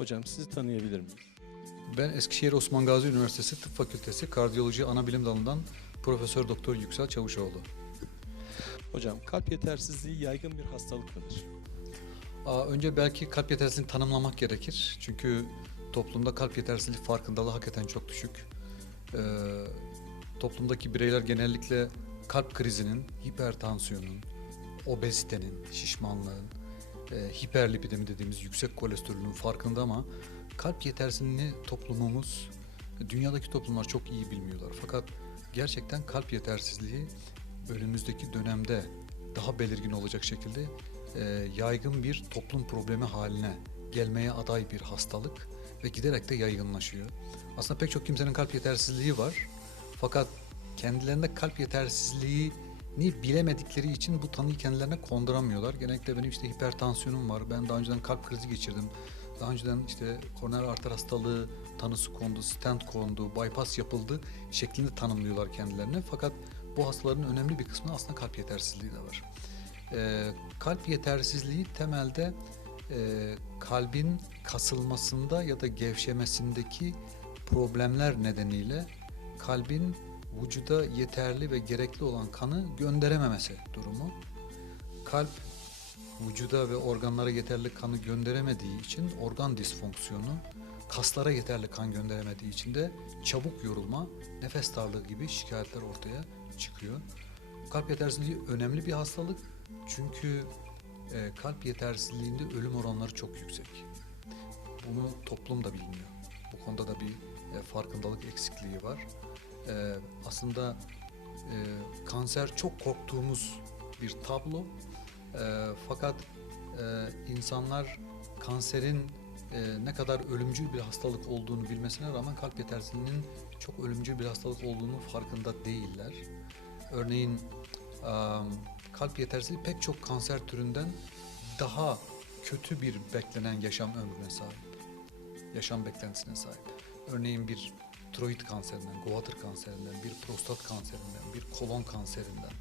Hocam sizi tanıyabilir miyiz? Ben Eskişehir Osman Gazi Üniversitesi Tıp Fakültesi Kardiyoloji Anabilim Dalı'ndan Profesör Doktor Yüksel Çavuşoğlu. Hocam kalp yetersizliği yaygın bir hastalık mıdır? Aa, önce belki kalp yetersizliğini tanımlamak gerekir. Çünkü toplumda kalp yetersizliği farkındalığı hakikaten çok düşük. Ee, toplumdaki bireyler genellikle kalp krizinin, hipertansiyonun, obezitenin, şişmanlığın, e, hiperlipidemi dediğimiz yüksek kolesterolün farkında ama kalp yetersizliğini toplumumuz, dünyadaki toplumlar çok iyi bilmiyorlar. Fakat gerçekten kalp yetersizliği önümüzdeki dönemde daha belirgin olacak şekilde e, yaygın bir toplum problemi haline gelmeye aday bir hastalık ve giderek de yaygınlaşıyor. Aslında pek çok kimsenin kalp yetersizliği var. Fakat kendilerinde kalp yetersizliğini bilemedikleri için bu tanıyı kendilerine konduramıyorlar. Genellikle benim işte hipertansiyonum var. Ben daha önceden kalp krizi geçirdim. Daha önceden işte koroner arter hastalığı tanısı kondu, stent kondu, bypass yapıldı şeklinde tanımlıyorlar kendilerini. Fakat bu hastaların önemli bir kısmı aslında kalp yetersizliği de var. Ee, kalp yetersizliği temelde e, kalbin kasılmasında ya da gevşemesindeki problemler nedeniyle kalbin vücuda yeterli ve gerekli olan kanı gönderememesi durumu. Kalp vücuda ve organlara yeterli kanı gönderemediği için organ disfonksiyonu, kaslara yeterli kan gönderemediği için de çabuk yorulma, nefes darlığı gibi şikayetler ortaya çıkıyor. Kalp yetersizliği önemli bir hastalık çünkü e, kalp yetersizliğinde ölüm oranları çok yüksek. Bunu toplum da bilmiyor. Bu konuda da bir e, farkındalık eksikliği var. E, aslında e, kanser çok korktuğumuz bir tablo. E, fakat e, insanlar kanserin e, ne kadar ölümcül bir hastalık olduğunu bilmesine rağmen kalp yetersizliğinin çok ölümcül bir hastalık olduğunu farkında değiller. Örneğin e, kalp yetersizliği pek çok kanser türünden daha kötü bir beklenen yaşam ömrüne sahip. Yaşam beklentisine sahip. Örneğin bir tiroid kanserinden, goiter kanserinden, bir prostat kanserinden, bir kolon kanserinden,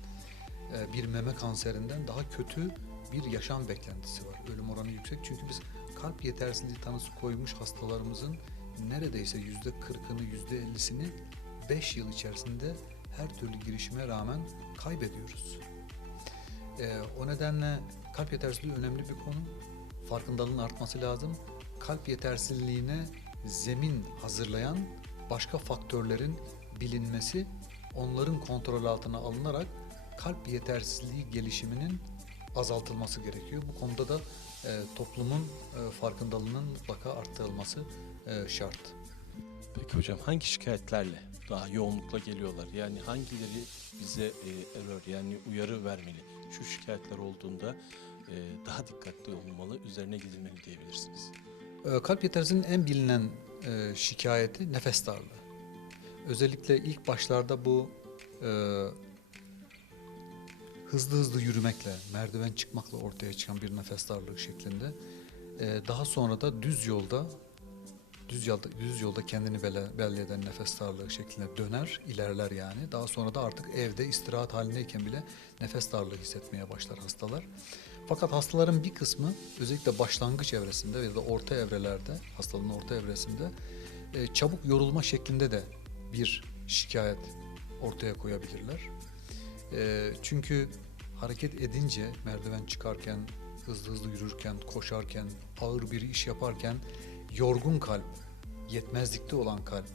e, bir meme kanserinden daha kötü bir yaşam beklentisi var. Ölüm oranı yüksek çünkü biz kalp yetersizliği tanısı koymuş hastalarımızın neredeyse yüzde kırkını, yüzde ellisini 5 yıl içerisinde her türlü girişime rağmen kaybediyoruz. Ee, o nedenle kalp yetersizliği önemli bir konu. Farkındalığın artması lazım. Kalp yetersizliğine zemin hazırlayan başka faktörlerin bilinmesi, onların kontrol altına alınarak kalp yetersizliği gelişiminin azaltılması gerekiyor. Bu konuda da e, toplumun e, farkındalığının mutlaka arttırılması e, şart. Peki hocam hangi şikayetlerle daha yoğunlukla geliyorlar? Yani hangileri bize e, error yani uyarı vermeli? Şu şikayetler olduğunda e, daha dikkatli olunmalı, üzerine gidilmeli diyebilirsiniz. E, kalp yetersizliğinin en bilinen e, şikayeti nefes darlığı. Özellikle ilk başlarda bu e, hızlı hızlı yürümekle, merdiven çıkmakla ortaya çıkan bir nefes darlığı şeklinde. E, daha sonra da düz yolda düz yolda, düz yolda kendini belli, belli eden nefes darlığı şeklinde döner, ilerler yani. Daha sonra da artık evde istirahat halindeyken bile nefes darlığı hissetmeye başlar hastalar. Fakat hastaların bir kısmı özellikle başlangıç evresinde ya da orta evrelerde, hastalığın orta evresinde e, çabuk yorulma şeklinde de bir şikayet ortaya koyabilirler. E, çünkü hareket edince merdiven çıkarken, hızlı hızlı yürürken, koşarken, ağır bir iş yaparken yorgun kalp, yetmezlikte olan kalp,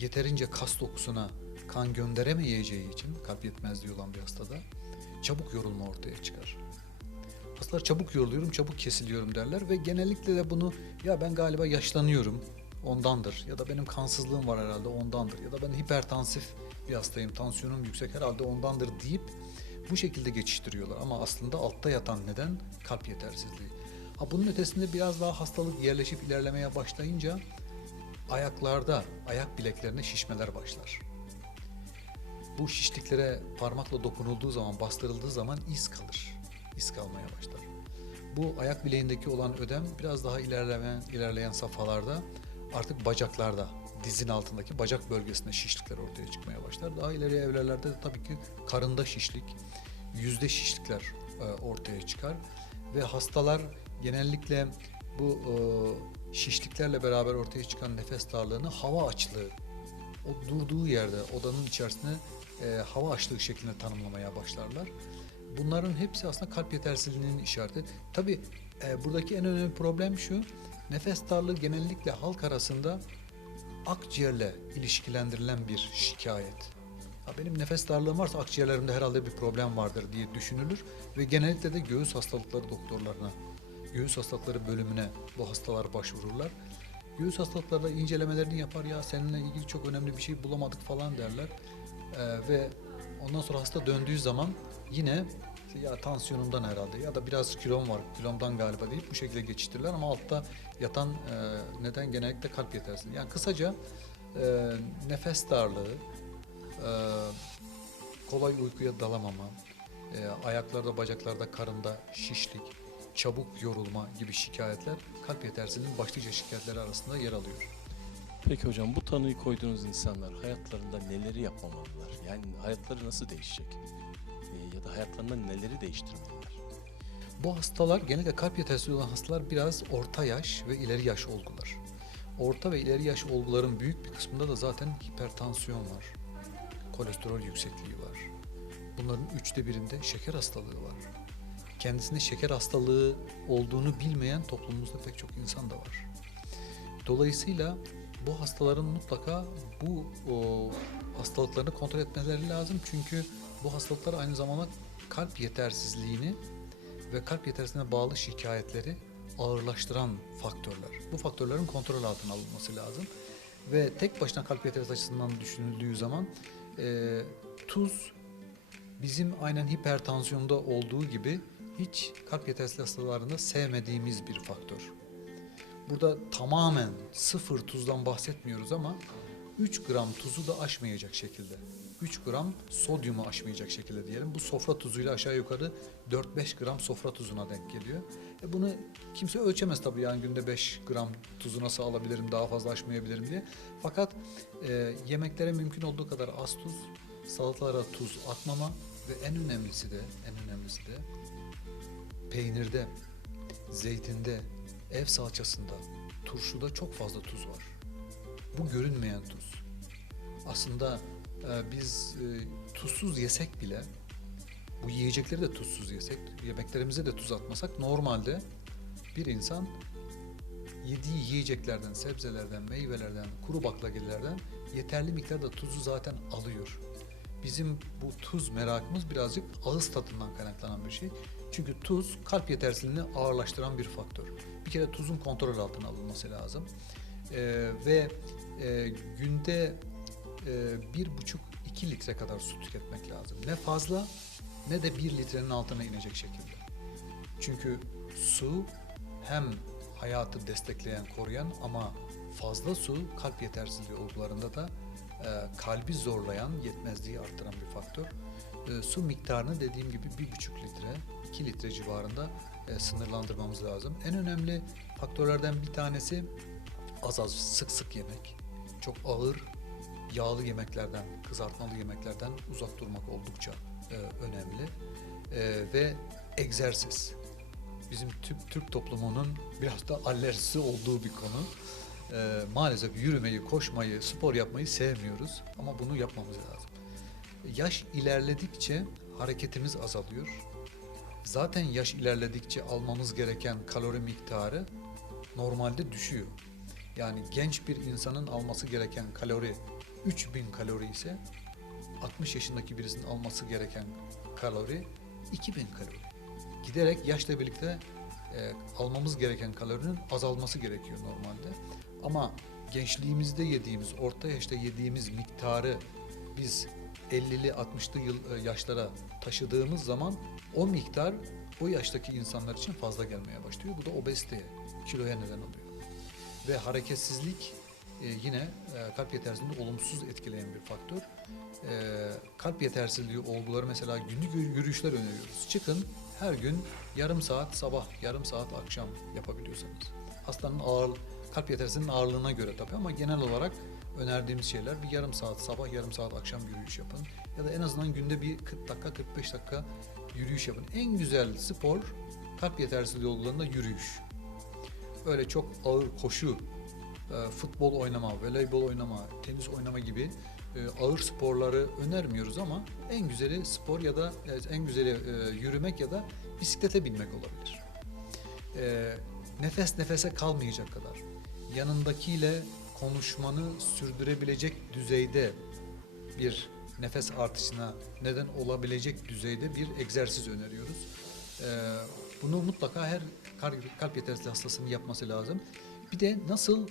yeterince kas dokusuna kan gönderemeyeceği için kalp yetmezliği olan bir hastada çabuk yorulma ortaya çıkar. Hastalar çabuk yoruluyorum, çabuk kesiliyorum derler ve genellikle de bunu ya ben galiba yaşlanıyorum ondandır ya da benim kansızlığım var herhalde ondandır ya da ben hipertansif bir hastayım, tansiyonum yüksek herhalde ondandır deyip bu şekilde geçiştiriyorlar ama aslında altta yatan neden kalp yetersizliği. Ha bunun ötesinde biraz daha hastalık yerleşip ilerlemeye başlayınca ayaklarda, ayak bileklerine şişmeler başlar. Bu şişliklere parmakla dokunulduğu zaman, bastırıldığı zaman iz kalır. İz kalmaya başlar. Bu ayak bileğindeki olan ödem biraz daha ilerleyen, ilerleyen safhalarda artık bacaklarda, dizin altındaki bacak bölgesinde şişlikler ortaya çıkmaya başlar. Daha ileri evrelerde de tabii ki karında şişlik, yüzde şişlikler e, ortaya çıkar ve hastalar genellikle bu e, şişliklerle beraber ortaya çıkan nefes darlığını hava açlığı, o durduğu yerde odanın içerisine e, hava açlığı şeklinde tanımlamaya başlarlar. Bunların hepsi aslında kalp yetersizliğinin işareti. Tabi buradaki en önemli problem şu, nefes darlığı genellikle halk arasında akciğerle ilişkilendirilen bir şikayet. Ya benim nefes darlığım varsa akciğerlerimde herhalde bir problem vardır diye düşünülür ve genellikle de göğüs hastalıkları doktorlarına, göğüs hastalıkları bölümüne bu hastalar başvururlar. Göğüs hastalıklarında incelemelerini yapar ya seninle ilgili çok önemli bir şey bulamadık falan derler. Ee, ve ondan sonra hasta döndüğü zaman yine ya tansiyonumdan herhalde ya da biraz kilom var kilomdan galiba deyip bu şekilde geçiştirirler ama altta yatan e, neden genellikle kalp yetersizliği. Yani kısaca e, nefes darlığı, e, kolay uykuya dalamama, e, ayaklarda, bacaklarda, karında şişlik, çabuk yorulma gibi şikayetler kalp yetersizliğinin başlıca şikayetleri arasında yer alıyor. Peki hocam bu tanıyı koyduğunuz insanlar hayatlarında neleri yapmamalılar? Yani hayatları nasıl değişecek? Ya da hayatlarında neleri değiştirmeliler? Bu hastalar genellikle kalp yetersizliği olan hastalar biraz orta yaş ve ileri yaş olgular. Orta ve ileri yaş olguların büyük bir kısmında da zaten hipertansiyon var. Kolesterol yüksekliği var. Bunların üçte birinde şeker hastalığı var. Kendisinde şeker hastalığı olduğunu bilmeyen toplumumuzda pek çok insan da var. Dolayısıyla bu hastaların mutlaka bu o, hastalıklarını kontrol etmeleri lazım. Çünkü bu hastalıklar aynı zamanda kalp yetersizliğini ve kalp yetersizliğine bağlı şikayetleri ağırlaştıran faktörler. Bu faktörlerin kontrol altına alınması lazım. Ve tek başına kalp yetersizliği açısından düşünüldüğü zaman e, tuz bizim aynen hipertansiyonda olduğu gibi hiç kalp yetersizliği hastalarında sevmediğimiz bir faktör. Burada tamamen sıfır tuzdan bahsetmiyoruz ama 3 gram tuzu da aşmayacak şekilde. 3 gram sodyumu aşmayacak şekilde diyelim. Bu sofra tuzuyla aşağı yukarı 4-5 gram sofra tuzuna denk geliyor. E bunu kimse ölçemez tabii yani günde 5 gram tuzu nasıl alabilirim daha fazla aşmayabilirim diye. Fakat e, yemeklere mümkün olduğu kadar az tuz, salatalara tuz atmama ve en önemlisi de en önemlisi de peynirde, zeytinde, ev salçasında, turşuda çok fazla tuz var. Bu görünmeyen tuz. Aslında biz e, tuzsuz yesek bile, bu yiyecekleri de tuzsuz yesek, yemeklerimize de tuz atmasak normalde bir insan yediği yiyeceklerden, sebzelerden, meyvelerden, kuru baklagillerden yeterli miktarda tuzu zaten alıyor. Bizim bu tuz merakımız birazcık ağız tadından kaynaklanan bir şey. Çünkü tuz kalp yetersizliğini ağırlaştıran bir faktör. Bir kere tuzun kontrol altına alınması lazım. Ee, ve e, günde bir buçuk iki litre kadar su tüketmek lazım. Ne fazla ne de bir litrenin altına inecek şekilde. Çünkü su hem hayatı destekleyen, koruyan ama fazla su kalp yetersizliği olgularında da e, kalbi zorlayan, yetmezliği arttıran bir faktör. E, su miktarını dediğim gibi bir buçuk litre, iki litre civarında e, sınırlandırmamız lazım. En önemli faktörlerden bir tanesi az az sık sık yemek. Çok ağır yağlı yemeklerden, kızartmalı yemeklerden uzak durmak oldukça e, önemli. E, ve egzersiz. Bizim Türk, Türk toplumunun biraz da alerjisi olduğu bir konu. E, maalesef yürümeyi, koşmayı, spor yapmayı sevmiyoruz ama bunu yapmamız lazım. Yaş ilerledikçe hareketimiz azalıyor. Zaten yaş ilerledikçe almamız gereken kalori miktarı normalde düşüyor. Yani genç bir insanın alması gereken kalori 3000 kalori ise 60 yaşındaki birisinin alması gereken kalori 2000 kalori. Giderek yaşla birlikte e, almamız gereken kalorinin azalması gerekiyor normalde. Ama gençliğimizde yediğimiz, orta yaşta yediğimiz miktarı biz 50'li 60'lı yıl e, yaşlara taşıdığımız zaman o miktar o yaştaki insanlar için fazla gelmeye başlıyor. Bu da obeziteye, kiloya neden oluyor. Ve hareketsizlik e, yine e, kalp yetersizliğini olumsuz etkileyen bir faktör. E, kalp yetersizliği olguları mesela günlük yürü- yürüyüşler öneriyoruz. Çıkın her gün yarım saat sabah, yarım saat akşam yapabiliyorsanız. Hastanın ağır, kalp yetersizliğinin ağırlığına göre tabii ama genel olarak önerdiğimiz şeyler bir yarım saat sabah, yarım saat akşam yürüyüş yapın. Ya da en azından günde bir 40 dakika, 45 dakika yürüyüş yapın. En güzel spor kalp yetersizliği olgularında yürüyüş. öyle çok ağır koşu, futbol oynama, voleybol oynama, tenis oynama gibi e, ağır sporları önermiyoruz ama en güzeli spor ya da yani en güzeli e, yürümek ya da bisiklete binmek olabilir. E, nefes nefese kalmayacak kadar yanındakiyle konuşmanı sürdürebilecek düzeyde bir nefes artışına neden olabilecek düzeyde bir egzersiz öneriyoruz. Bunu mutlaka her kalp yetersizliği hastasının yapması lazım. Bir de nasıl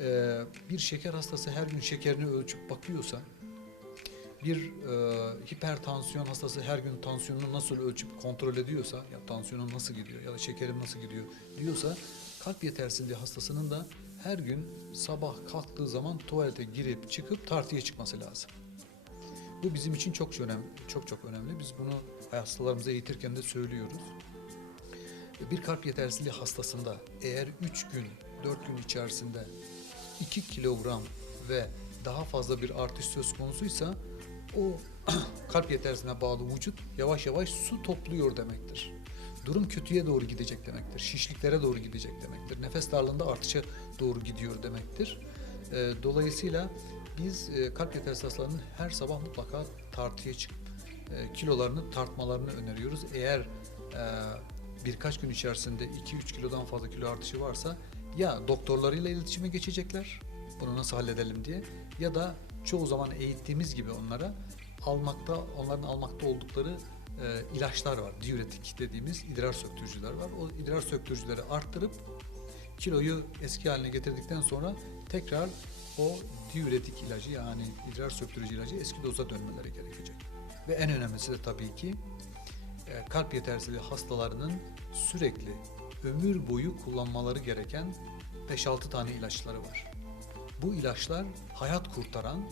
e, bir şeker hastası her gün şekerini ölçüp bakıyorsa, bir e, hipertansiyon hastası her gün tansiyonunu nasıl ölçüp kontrol ediyorsa, ya tansiyonum nasıl gidiyor ya da şekerim nasıl gidiyor diyorsa, kalp yetersizliği hastasının da her gün sabah kalktığı zaman tuvalete girip çıkıp tartıya çıkması lazım. Bu bizim için çok önemli, çok çok önemli. Biz bunu hastalarımıza eğitirken de söylüyoruz. Bir kalp yetersizliği hastasında eğer 3 gün, 4 gün içerisinde 2 kilogram ve daha fazla bir artış söz konusuysa o kalp yetersizliğine bağlı vücut yavaş yavaş su topluyor demektir. Durum kötüye doğru gidecek demektir. Şişliklere doğru gidecek demektir. Nefes darlığında artışa doğru gidiyor demektir. Ee, Dolayısıyla biz e, kalp yetersizliği hastalarının her sabah mutlaka tartıya çıkıp e, kilolarını tartmalarını öneriyoruz. Eğer e, birkaç gün içerisinde 2-3 kilodan fazla kilo artışı varsa ya doktorlarıyla iletişime geçecekler bunu nasıl halledelim diye ya da çoğu zaman eğittiğimiz gibi onlara almakta onların almakta oldukları e, ilaçlar var. Diüretik dediğimiz idrar söktürücüler var. O idrar söktürücüleri arttırıp kiloyu eski haline getirdikten sonra tekrar o diüretik ilacı yani idrar söktürücü ilacı eski doza dönmeleri gerekecek. Ve en önemlisi de tabii ki e, kalp yetersizliği hastalarının sürekli ömür boyu kullanmaları gereken 5-6 tane ilaçları var. Bu ilaçlar hayat kurtaran,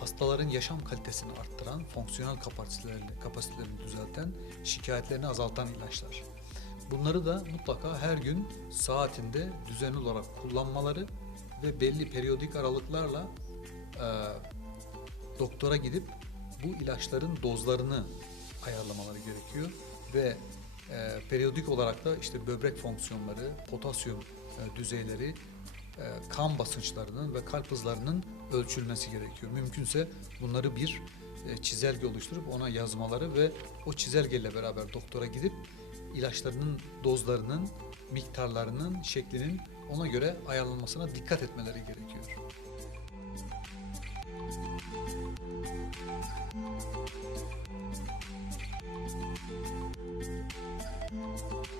hastaların yaşam kalitesini arttıran, fonksiyonel kapasitelerini, kapasitelerini düzelten, şikayetlerini azaltan ilaçlar. Bunları da mutlaka her gün saatinde düzenli olarak kullanmaları ve belli periyodik aralıklarla e, doktora gidip bu ilaçların dozlarını ayarlamaları gerekiyor ve e, periyodik olarak da işte böbrek fonksiyonları, potasyum e, düzeyleri, e, kan basınçlarının ve kalp hızlarının ölçülmesi gerekiyor. Mümkünse bunları bir e, çizelge oluşturup ona yazmaları ve o çizelgeyle beraber doktora gidip ilaçlarının dozlarının, miktarlarının, şeklinin ona göre ayarlanmasına dikkat etmeleri gerekiyor. Müzik Thank you.